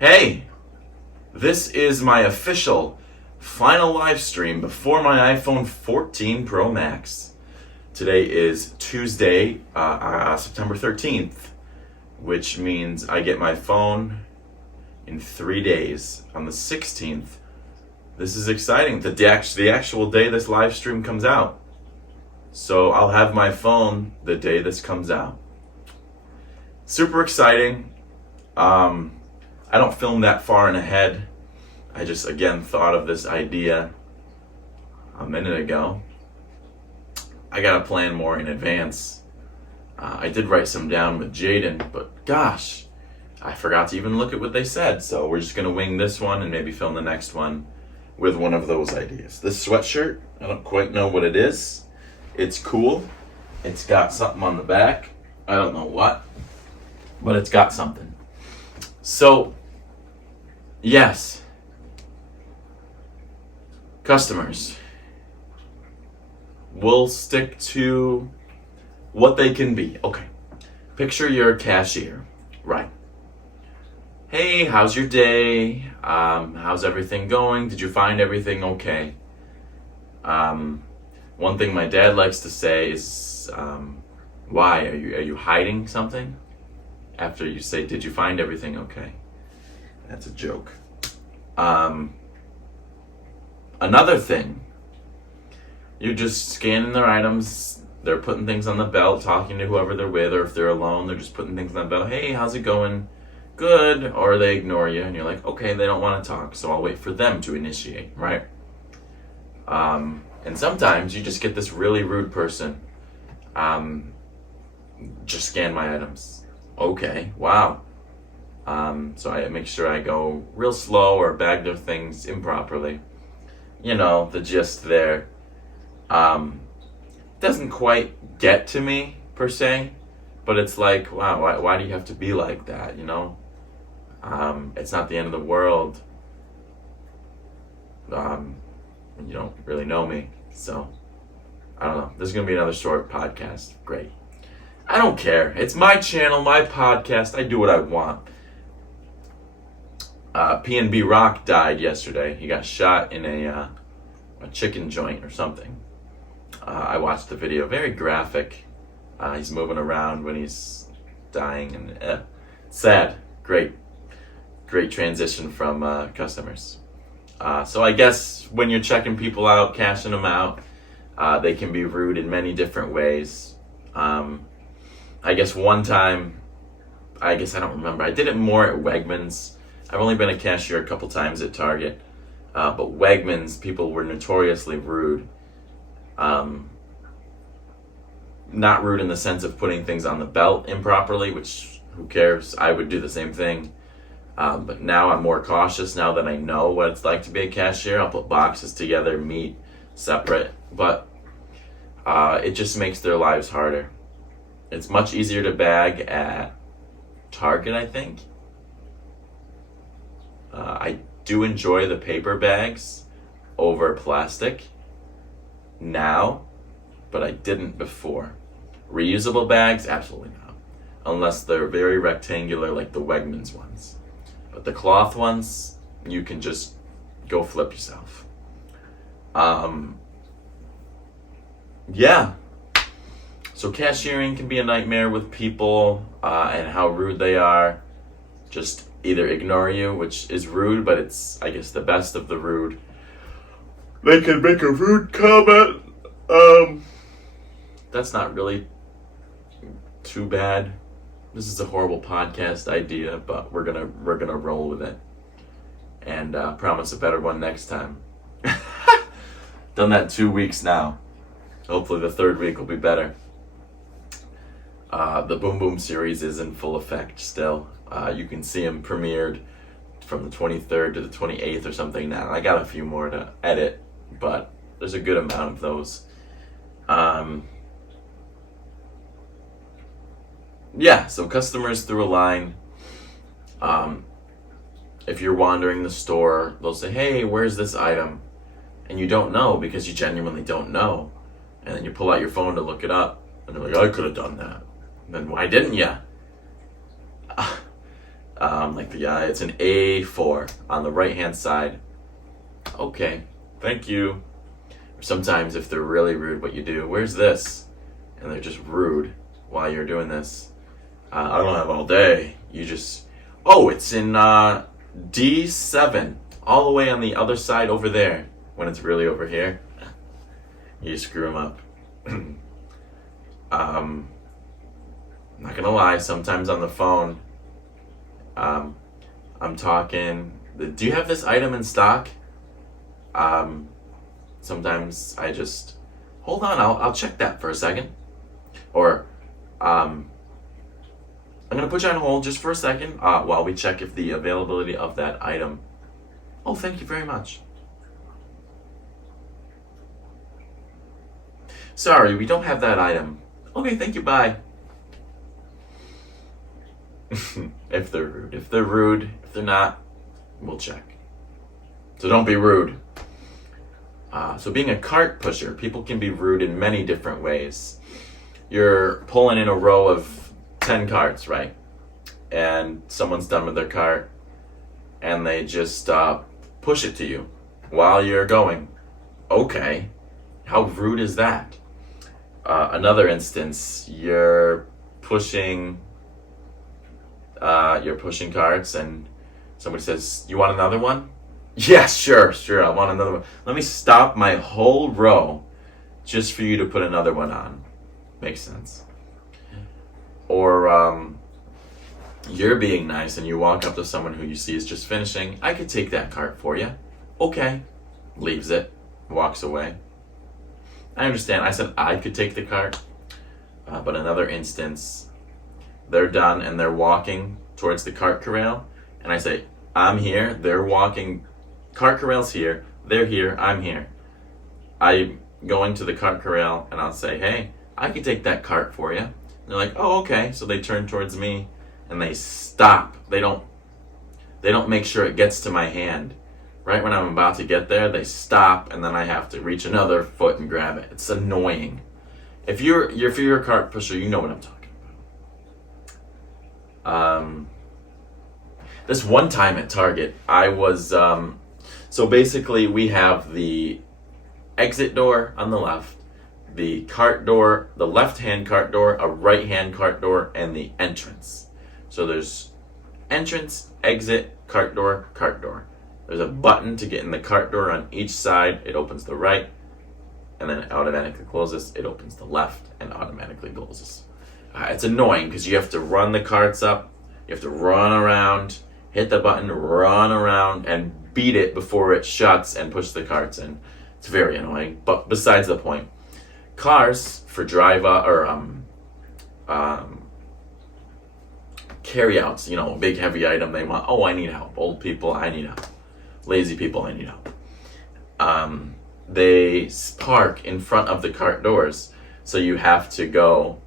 Hey, this is my official final live stream before my iPhone 14 Pro Max. Today is Tuesday, September 13th, which means I get my phone in 3 days on the 16th. This is exciting. The actual day this live stream comes out. So I'll have my phone the day this comes out. Super exciting. I don't film that far in ahead. I just, again, thought of this idea a minute ago. I gotta plan more in advance. I did write some down with Jaden, but gosh, I forgot to even look at what they said. So we're just gonna wing this one and maybe film the next one with one of those ideas. This sweatshirt, I don't quite know what it is. It's cool. It's got something on the back. I don't know what, but it's got something. So, yes, customers will stick to what they can be. Okay, picture you're a cashier, right? Hey, how's your day? How's everything going? Did you find everything okay? One thing my dad likes to say is, why? Are you hiding something? After you say, did you find everything okay? That's a joke. Another thing, you're just scanning their items, they're putting things on the belt, talking to whoever they're with, or if they're alone, they're just putting things on the belt. Hey, how's it going? Good. Or they ignore you, and you're like, okay, they don't want to talk, so I'll wait for them to initiate, right? And sometimes you just get this really rude person, just scan my items. Okay, wow. So I make sure I go real slow or bag their things improperly. You know, the gist there. Doesn't quite get to me, per se, but it's like, wow, why do you have to be like that, you know? It's not the end of the world. You don't really know me, so I don't know. This is going to be another short podcast. Great. I don't care. It's my channel, my podcast. I do what I want. P&B Rock died yesterday. He got shot in a chicken joint or something. I watched the video. Very graphic. He's moving around when he's dying, and sad. Great transition from customers. So I guess when you're checking people out, cashing them out, they can be rude in many different ways. I guess one time, I don't remember. I did it more at Wegmans. I've only been a cashier a couple times at Target. But Wegmans, people were notoriously rude. Not rude in the sense of putting things on the belt improperly, which, who cares? I would do the same thing. But now I'm more cautious now that I know what it's like to be a cashier. I'll put boxes together, meat separate. But it just makes their lives harder. It's much easier to bag at Target, I think. I do enjoy the paper bags over plastic now, but I didn't before. Reusable bags, absolutely not. Unless they're very rectangular like the Wegmans ones. But the cloth ones, you can just go flip yourself. Yeah. So cashiering can be a nightmare with people and how rude they are. Just either ignore you, which is rude, but it's, I guess, the best of the rude. They can make a rude comment. That's not really too bad. This is a horrible podcast idea, but we're gonna roll with it, and promise a better one next time. Done that 2 weeks now. Hopefully the third week will be better. The Boom Boom series is in full effect still. You can see them premiered from the 23rd to the 28th or something now. I got a few more to edit, but there's a good amount of those. Yeah, so customers through a line. If you're wandering the store, they'll say, hey, where's this item? And you don't know because you genuinely don't know. And then you pull out your phone to look it up. And they're like, I could have done that. And then why didn't you? It's an A4 on the right hand side. Okay, thank you. Or sometimes if they're really rude, what you do, where's this? And they're just rude while you're doing this. I don't have all day. You just, oh, it's in D7, all the way on the other side over there. When it's really over here, you screw them up. I'm not gonna lie, sometimes on the phone, I'm talking, do you have this item in stock? Sometimes I just, hold on, I'll check that for a second. Or, I'm gonna put you on hold just for a second while we check if the availability of that item. Oh, thank you very much. Sorry, we don't have that item. Okay, thank you, bye. If they're rude. If they're rude, if they're not, we'll check. So don't be rude. So being a cart pusher, people can be rude in many different ways. You're pulling in a row of 10 carts, right? And someone's done with their cart, and they just push it to you while you're going. Okay, how rude is that? Another instance, you're pushing carts, and somebody says, "You want another one?" Yeah, sure, I want another one. Let me stop my whole row just for you to put another one on. Makes sense. Or you're being nice and you walk up to someone who you see is just finishing. I could take that cart for you. Okay. Leaves it, walks away. I understand. I said I could take the cart. But another instance, they're done and they're walking towards the cart corral. And I say, I'm here. They're walking. Cart corral's here. They're here. I'm here. I'm going to the cart corral and I'll say, hey, I could take that cart for you. And they're like, oh, okay. So they turn towards me and they stop. They don't make sure it gets to my hand. Right when I'm about to get there, they stop, and then I have to reach another foot and grab it. It's annoying. If you're a cart pusher, you know what I'm talking about. This one time at Target, I was so basically we have the exit door on the left, the cart door, the left-hand cart door, a right-hand cart door, and the entrance. So there's entrance, exit, cart door, cart door. There's a button to get in the cart door on each side. It opens the right, and then it automatically closes. It opens the left and automatically closes. It's annoying because you have to run the carts up. You have to run around, hit the button, run around, and beat it before it shuts and push the carts in. It's very annoying, but besides the point. Cars for carry-outs, a big heavy item they want. Oh, I need help. Old people, I need help. Lazy people, I need help. They park in front of the cart doors, so you have to go.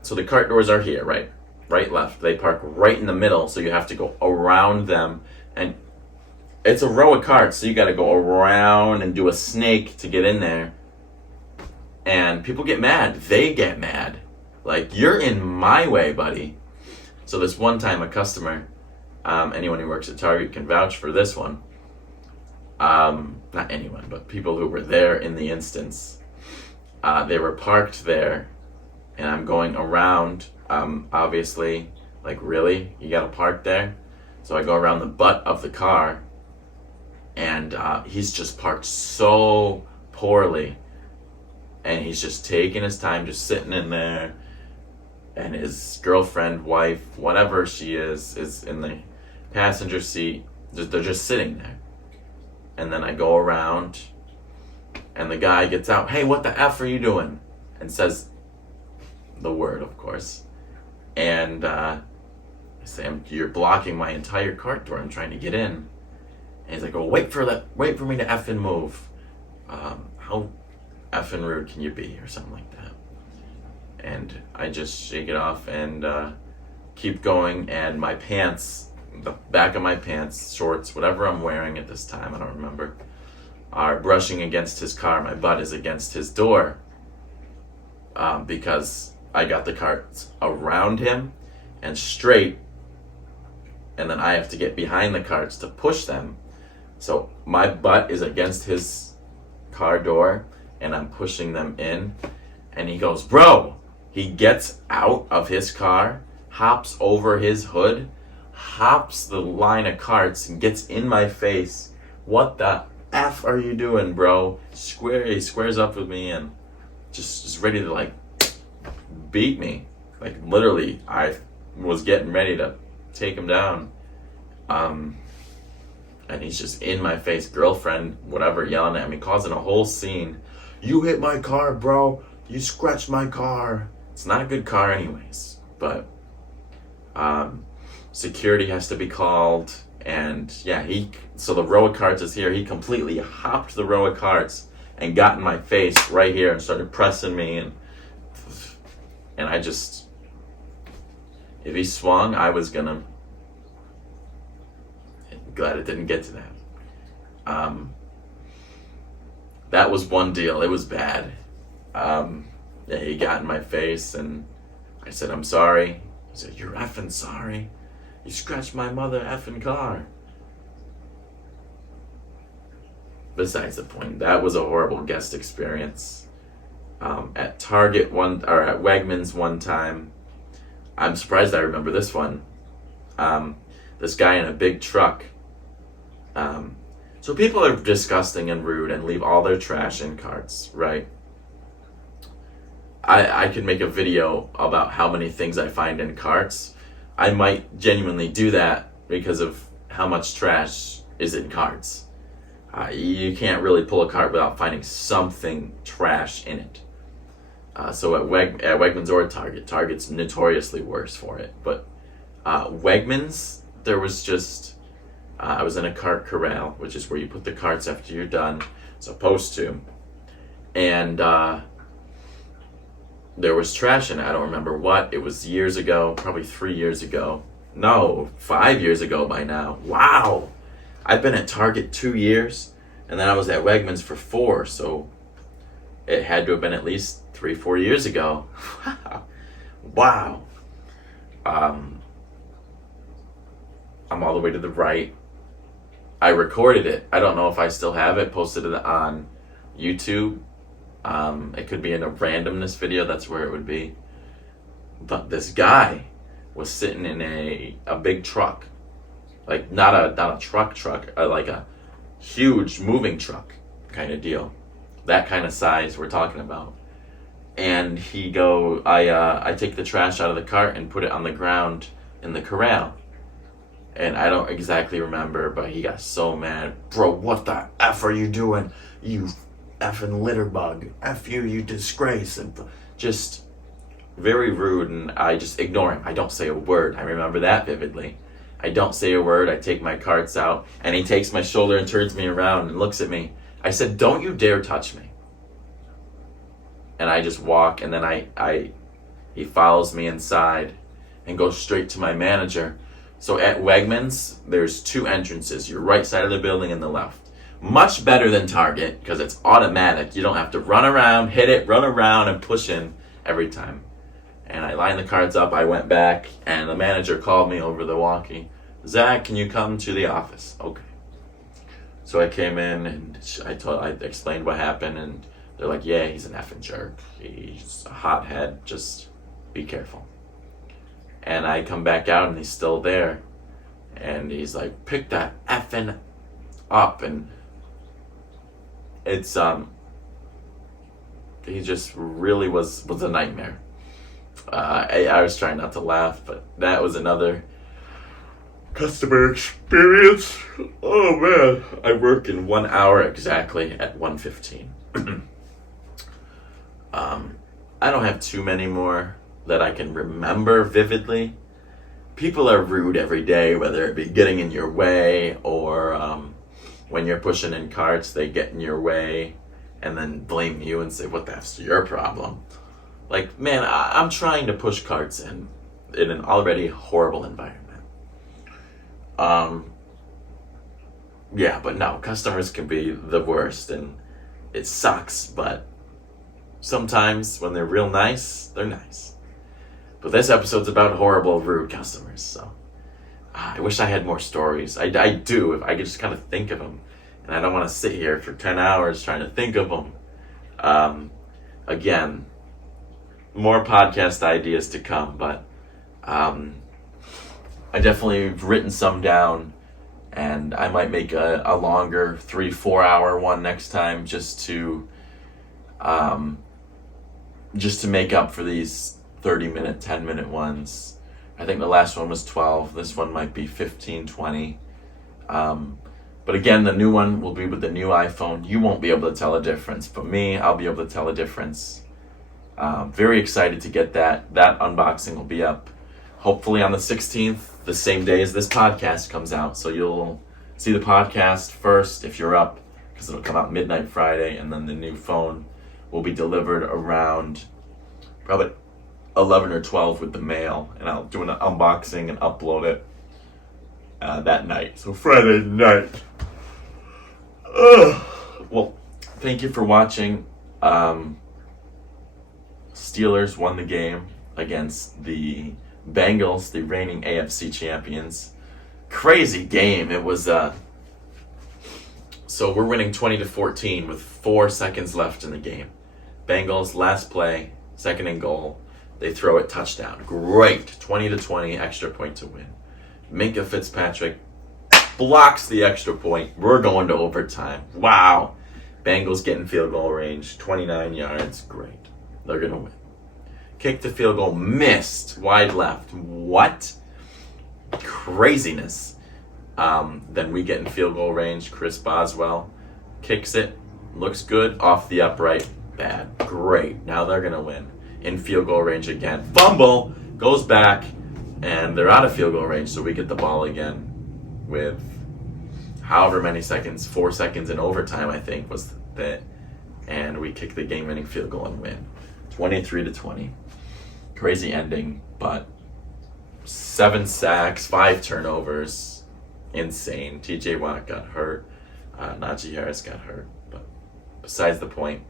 So the cart doors are here, right? Right, left. They park right in the middle, so you have to go around them, and it's a row of carts, so you got to go around and do a snake to get in there. And people get mad. They get mad. Like, you're in my way, buddy. So this one time, a customer, anyone who works at Target can vouch for this one. Not anyone, but people who were there in the instance. They were parked there, and I'm going around. Obviously, like, really? You gotta park there? So I go around the butt of the car, and he's just parked so poorly. And he's just taking his time, just sitting in there. And his girlfriend, wife, whatever she is in the passenger seat. They're just sitting there. And then I go around, and the guy gets out. Hey, what the F are you doing? And says the word, of course. And I say, you're blocking my entire cart door. I'm trying to get in. And he's like, oh, wait for me to effing move. How effing rude can you be, or something like that. And I just shake it off and keep going, and my pants, the back of my pants, shorts, whatever I'm wearing at this time, I don't remember, are brushing against his car. My butt is against his door because I got the carts around him and straight, and then I have to get behind the carts to push them. So my butt is against his car door, and I'm pushing them in. And he goes, bro! He gets out of his car, hops over his hood, hops the line of carts, and gets in my face. What the F are you doing, bro? He squares up with me and just ready to, like, beat me. Like, literally, I was getting ready to take him down. And he's just in my face, girlfriend, whatever, yelling at me, causing a whole scene. You hit my car, bro. You scratched my car. It's not a good car anyways, but security has to be called. And yeah, so the row of carts is here. He completely hopped the row of carts and got in my face right here and started pressing me. And I just, if he swung, I was gonna, glad it didn't get to that. That was one deal. It was bad. Yeah, he got in my face and I said, I'm sorry. He said, you're effing sorry? You scratched my mother effing car. Besides the point, that was a horrible guest experience. At Target at Wegmans one time, I'm surprised I remember this one. This guy in a big truck. So people are disgusting and rude and leave all their trash in carts, right? I could make a video about how many things I find in carts. I might genuinely do that because of how much trash is in carts. You can't really pull a cart without finding something trash in it. So at Wegmans or Target's notoriously worse for it. But Wegmans, there was just, I was in a cart corral, which is where you put the carts after you're done, supposed to. And there was trash in it. I don't remember what. It was years ago, probably 3 years ago. No, 5 years ago by now. Wow. I've been at Target 2 years, and then I was at Wegmans for 4, so it had to have been at least 3-4 years ago. Wow. I'm all the way to the right. I recorded it. I don't know if I still have it. Posted it on YouTube. It could be in a randomness video. That's where it would be. But this guy was sitting in a big truck. Like, not a truck, like a huge moving truck kind of deal. That kind of size we're talking about. And I take the trash out of the cart and put it on the ground in the corral. And I don't exactly remember, but he got so mad. Bro, what the F are you doing? You effing litter bug. F you, you disgrace. And just very rude, and I just ignore him. I don't say a word. I remember that vividly. I don't say a word. I take my carts out, and he takes my shoulder and turns me around and looks at me. I said, don't you dare touch me. And I just walk, and then he follows me inside and goes straight to my manager. So at Wegmans, there's 2 entrances, your right side of the building and the left. Much better than Target because it's automatic. You don't have to run around, hit it, run around, and push in every time. And I lined the cards up, I went back, and the manager called me over the walkie. Zach, can you come to the office? Okay. So I came in, and I explained what happened, and they're like, yeah, he's an effing jerk. He's a hothead, just be careful. And I come back out, and he's still there. And he's like, pick that effing up. And it's, he just really was a nightmare. I was trying not to laugh, but that was another customer experience. Oh man, I work in 1 hour exactly at 1:15. I don't have too many more that I can remember vividly. People are rude every day, whether it be getting in your way or when you're pushing in carts, they get in your way and then blame you and say, what the F's your problem? Like, man, I'm trying to push carts in an already horrible environment. Yeah, but no, customers can be the worst, and it sucks, but sometimes when they're real nice, they're nice. But this episode's about horrible, rude customers, so I wish I had more stories. I do, if I could just kind of think of them. And I don't want to sit here for 10 hours trying to think of them. Again, more podcast ideas to come, but I definitely have written some down, and I might make a longer 3-4 hour one next time just to make up for these 30-minute, 10-minute ones. I think the last one was 12. This one might be 15, 20. But again, the new one will be with the new iPhone. You won't be able to tell a difference, but me, I'll be able to tell a difference. Very excited to get that. That unboxing will be up hopefully on the 16th, the same day as this podcast comes out. So you'll see the podcast first if you're up, because it'll come out midnight Friday, and then the new phone will be delivered around probably 11 or 12 with the mail, and I'll do an unboxing and upload it that night. So Friday night. Well, thank you for watching. Steelers won the game against the Bengals, the reigning AFC champions. Crazy game. It was so we're winning 20-14 with 4 seconds left in the game. Bengals, last play, 2nd and goal. They throw it, touchdown. Great. 20-20, extra point to win. Minka Fitzpatrick blocks the extra point. We're going to overtime. Wow. Bengals getting field goal range, 29 yards. Great. They're going to win. Kicked the field goal, missed, wide left. What? Craziness. Then we get in field goal range. Chris Boswell kicks it. Looks good. Off the upright. Bad. Great. Now they're going to win. In field goal range again. Fumble. Goes back. And they're out of field goal range, so we get the ball again with however many seconds, 4 seconds in overtime, I think, was it. And we kick the game-winning field goal and win. 23-20. Crazy ending, but 7 sacks, 5 turnovers. Insane. TJ Watt got hurt. Najee Harris got hurt. But besides the point,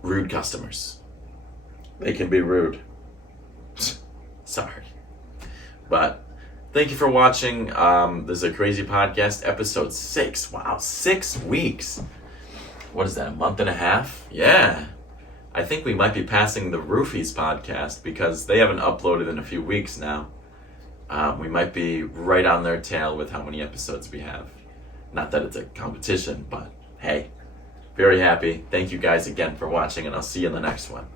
rude customers. They can be rude. Sorry. But thank you for watching. This is a Crazy Podcast, episode 6. Wow, 6 weeks. What is that, a month and a half? Yeah. I think we might be passing the Roofies podcast because they haven't uploaded in a few weeks now. We might be right on their tail with how many episodes we have. Not that it's a competition, but hey, very happy. Thank you guys again for watching, and I'll see you in the next one.